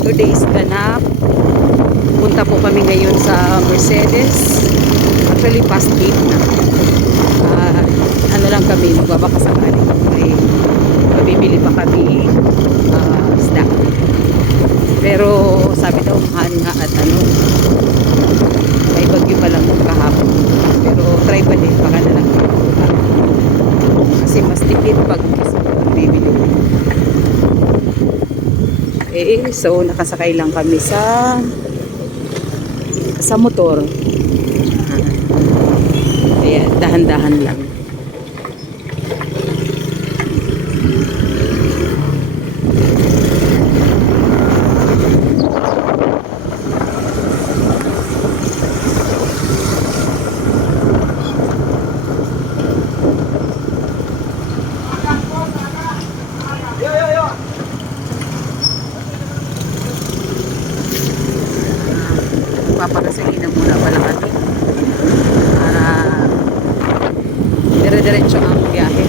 2 days ganap. Punta po kami ngayon sa Mercedes. Actually, past 8 na. Ano lang kami, magbabakasakali. May mabibili pa kami snack. Pero sabi daw, mahal nga at may bagyo pa lang kahapon. Pero try pa din, baka na lang. Kasi mas tipid pag bibili. So nakasakay lang kami sa motor. Kaya dahan-dahan lang. Papagasolina muna pala kami para dire-diretso ang biyahe.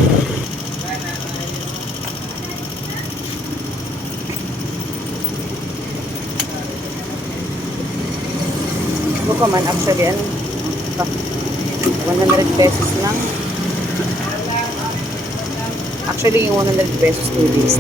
Ako pa man actually 100 pesos lang. Actually yung 100 pesos 2 days.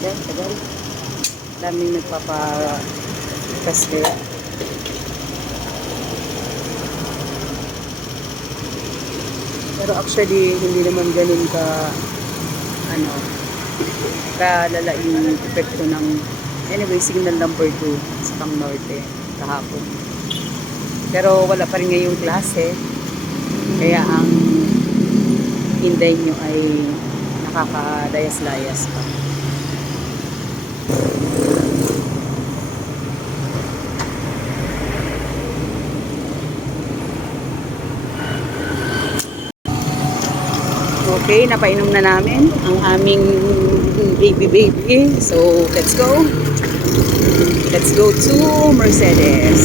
Tagal. Daming nagpapa-caster. Pero actually, hindi naman ganun kalala yung epekto ng, anyway, signal number 2 sa Pang Norte kahapon. Pero wala pa rin ngayong klase. Kaya ang hinday nyo ay nakakadayas-layas pa. Okay, napainom na namin ang aming baby. So, let's go. Let's go to Mercedes.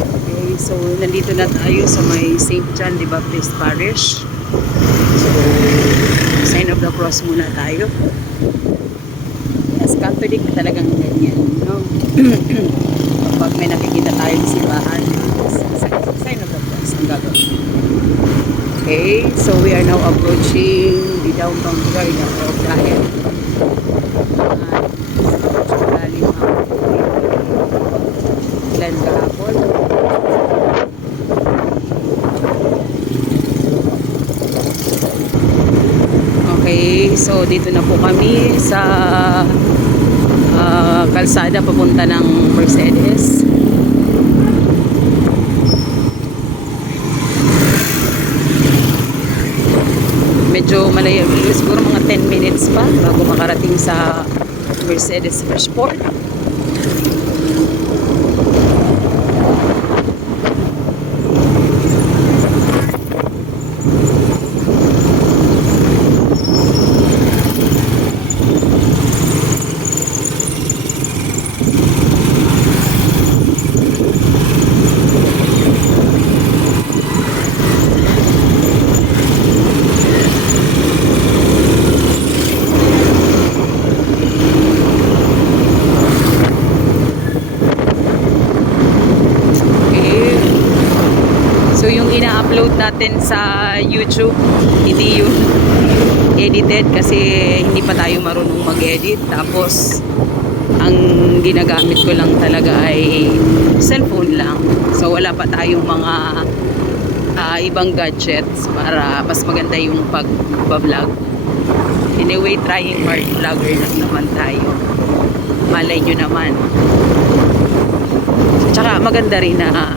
Okay, so nandito na tayo sa may St. John the Baptist Parish. So, sign of the cross muna tayo. As Catholic, talagang ganyan, no? Pag may nakikita tayo sa simbahan, sign of the cross ang gagawin. Okay, so we are now approaching the downtown area of Dahil. Ilan kahapon. Okay, so dito na po kami sa kalsada papunta ng Mercedes. Medyo malayo, siguro mga 10 minutes pa bago makarating sa Mercedes Freshport. ina-upload natin sa YouTube, hindi yun edited kasi hindi pa tayo marunong mag-edit. Tapos ang ginagamit ko lang talaga ay cellphone lang, so wala pa tayong mga ibang gadgets para mas maganda yung pag-vlog. Anyway, trying hard vlogger lang naman tayo, malay nyo naman. Tsaka maganda rin na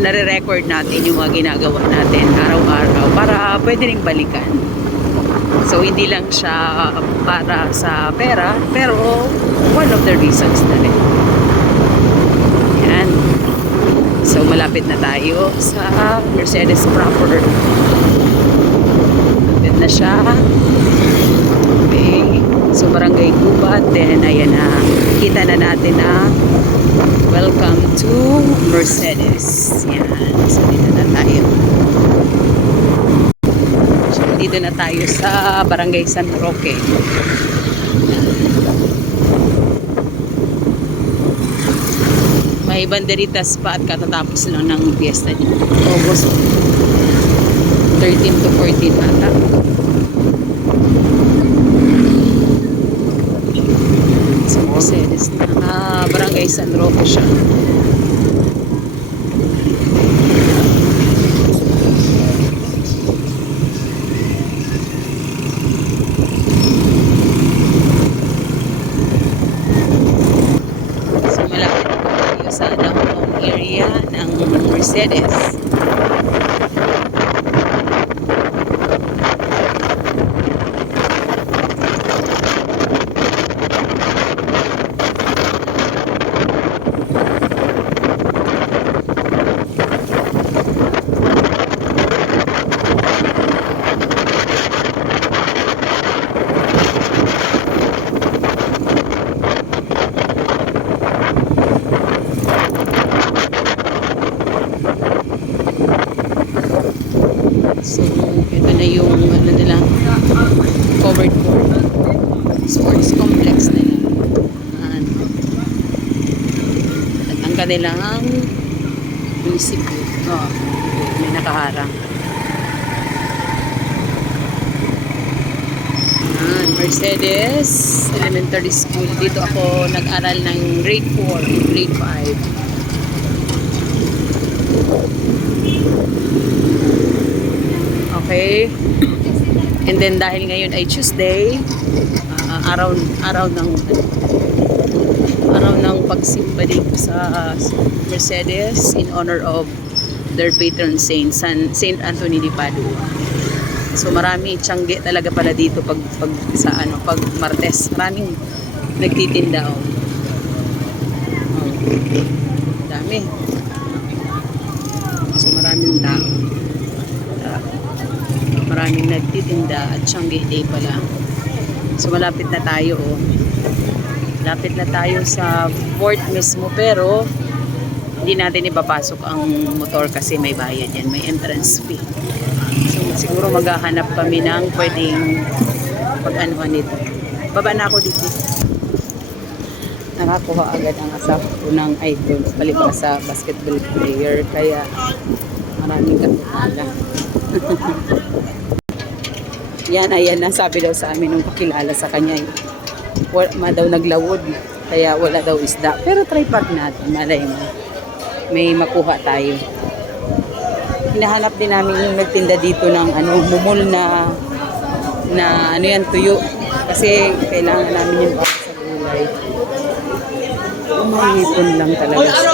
nare-record natin yung mga ginagawa natin araw-araw para pwede rin balikan. So hindi lang siya para sa pera, pero one of the reasons na rin. Yan. So malapit na tayo sa Mercedes proper. Malapit na siya. Bay. So, Barangay Gubat. Then, ayan na. Kita na natin na welcome to Mercedes. Yan. So, dito na tayo. So, dito na tayo sa Barangay San Roque. May banderitas pa at katatapos lang ng fiesta niya. August 13 to 14 ata. Sa Mercedes na Barangay San Roque siya. So malapit na po tayo sa downtown area ng Mercedes. So, ito na yung ano nila, covered court sports complex nila. At ang kanilang munisipyo. Oh, may nakaharang. Mercedes Elementary School. Dito ako nag-aral ng grade 4 and grade 5. Okay. And then dahil ngayon ay Tuesday, araw ng pagsimba dito sa Mercedes in honor of their patron saint, Saint Anthony de Padua. So marami tiyangge talaga pala dito pag Martes. Maraming nagtitinda dami. So maraming tao. Maraming nagtitinda at Tiangge Day pala. So malapit na tayo Lapit na tayo sa port mismo, pero hindi natin ipapasok ang motor kasi may bayad yan, may entrance fee. So siguro maghahanap kami ng pwedeng pag-anuhan nito. Baba na ako dito. Nakakuha agad ang asawa ko ng idol palibasa basketball player, kaya maraming katulala. Ayan na, sabi daw sa amin nung kakilala sa kanya, wala daw naglawod, kaya wala daw isda. Pero try park natin, malay mo, may makuha tayo. Hinahanap din namin yung nagtinda dito ng mumul na ano yan, tuyo. Kasi kailangan namin yung para sa gulay. Umahipon lang talaga siya.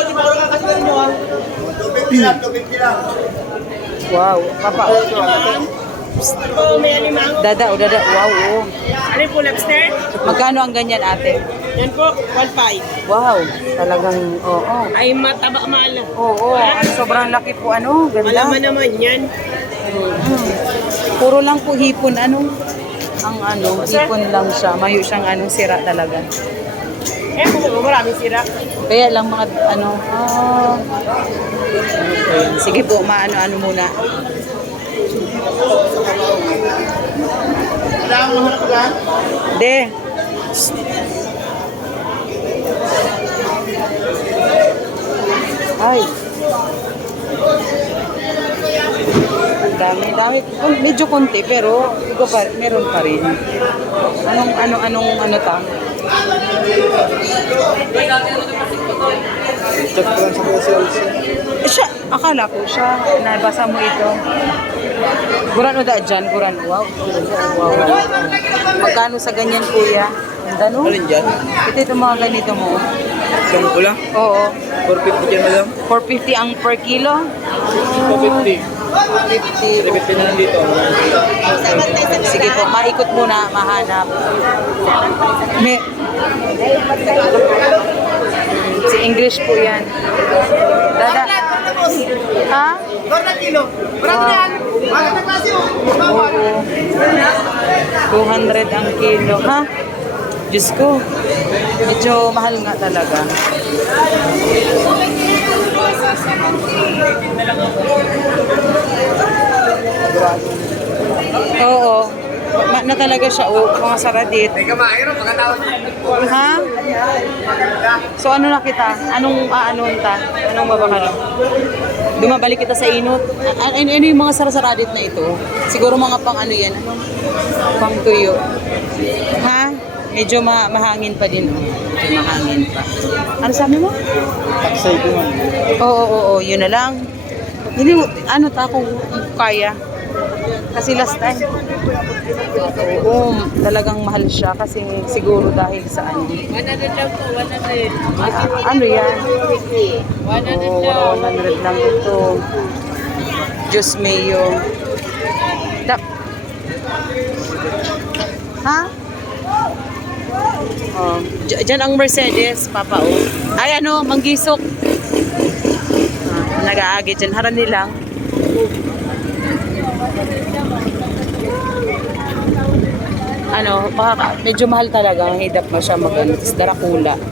Wow, papa. Dada. Wow, Ano po, lobster? Magkano ang ganyan, ate? Yan po, 1.5. Wow, talagang, oo. Ay, mataba mala. Oo, sobrang laki po, ganda. Malaman naman yan. Puro lang po hipon, hipon lang siya. Mayo siyang sira talaga. Eh, maraming sira. Kaya lang mga, sige po, maano muna. De. Ay. Dami. Medyo konti pero meron pa rin. Anong ta? Siya, akala ko siya. Nabasa mo ito. Guran o da dyan? Wow. Magkano sa ganyan, kuya? Ganda, no? Alin dyan? Ito itong mga ganito mo. Isang pula? Oo. 450 dyan, madam? 450 ang per kilo? 450. 450. 450 na lang dito. Sige po, maikot muna, mahanap. Si English po yan. Dada. Ha? 2 kilo. Marami na yan. Bakit na klase mo? Oo. 200 ang kilo, ha? Diyos ko, medyo mahal nga talaga. Oo. Na talaga siya, mga saradit. Ha? So ano na kita? Anong aanon ta? Anong mabakalo? Dumabalik kita sa inot. Ano yung mga sarasaradit na ito? Siguro mga pang ano yan? Pang tuyo. Ha? Medyo mahangin pa din. Medyo mahangin pa. Ano sabi mo? Taksay ko man. Oo, yun na lang. Hindi, ano ta kung kaya. Kasi last time, oo, talagang mahal siya kasi siguro dahil sa ano. 100 lang po, 100. Ano yan? 100 Oo, 100 lang ito. Diyos mayo. Ha? Oh, dyan ang Mercedes, Papa, oh. Ay, ano, manggisok. Nag-aagi dyan. Haran nilang. Ano, medyo mahal talaga. Hidap mo siya mag-ano. Dracula.